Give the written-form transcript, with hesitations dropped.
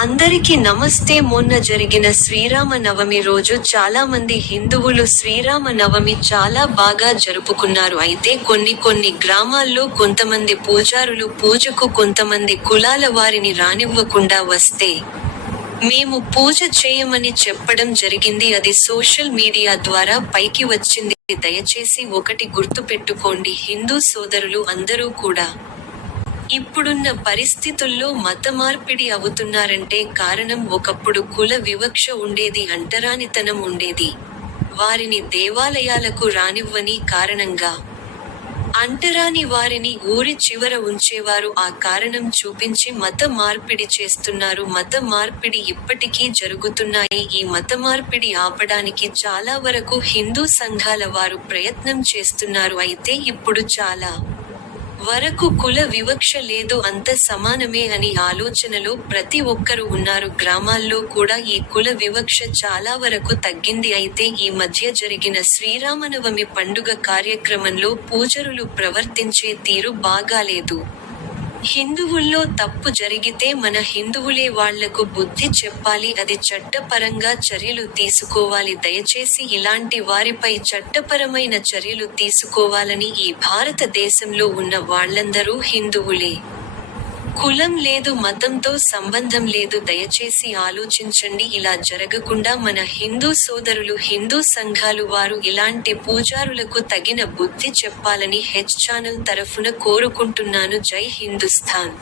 అందరికీ నమస్తే. మొన్న జరిగిన శ్రీరామ నవమి రోజు చాలా మంది హిందువులు శ్రీరామ నవమి చాలా బాగా జరుపుకున్నారు. అయితే కొన్ని గ్రామాల్లో కొంతమంది పూజారులు పూజకు కొంతమంది కులాల వారిని రానివ్వకుండా వస్తే మేము పూజ చేయమని చెప్పడం జరిగింది. అది సోషల్ మీడియా ద్వారా పైకి వచ్చింది. దయచేసి ఒకటి గుర్తుపెట్టుకోండి హిందూ సోదరులు అందరూ కూడా ఇప్పుడున్న పరిస్థితుల్లో మతమార్పిడి అవుతున్నారంటే కారణం ఒకప్పుడు కుల వివక్ష ఉండేది, అంటరానితనం ఉండేది. వారిని దేవాలయాలకు రానివ్వని కారణంగా అంటరాని వారిని ఊరి చివర ఉంచేవారు. ఆ కారణం చూపించి మత మార్పిడి చేస్తున్నారు. మత మార్పిడి ఇప్పటికీ జరుగుతున్నాయి. ఈ మతమార్పిడి ఆపడానికి చాలా వరకు హిందూ సంఘాల వారు ప్రయత్నం చేస్తున్నారు. అయితే ఇప్పుడు చాలా వరకు కుల వివక్ష లేదు, అంత సమానమే అని ఆలోచనలో ప్రతి ఒక్కరు ఉన్నారు. గ్రామాల్లో కూడా ఈ కుల వివక్ష చాలా వరకు తగ్గింది. అయితే ఈ మధ్య జరిగిన శ్రీరామనవమి పండుగ కార్యక్రమంలో పూజారులు ప్రవర్తించే తీరు బాగాలేదు. హిందువుల్లో తప్పు జరిగితే మన హిందువులే వాళ్లకు బుద్ధి చెప్పాలి, అది చట్టపరంగా చర్యలు తీసుకోవాలి. దయచేసి ఇలాంటి వారిపై చట్టపరమైన చర్యలు తీసుకోవాలని ఈ భారతదేశంలో ఉన్న వాళ్లందరూ హిందువులే. కులం లేదు, మతంతో సంబంధం లేదు. దయచేసి ఆలోచించండి. ఇలా జరగకుండా మన హిందూ సోదరులు హిందూ సంఘాలు వారు ఇలాంటి పూజారులకు తగిన బుద్ధి చెప్పాలని హెచ్ ఛానల్ తరఫున కోరుకుంటున్నాను. జై హిందుస్థాన్.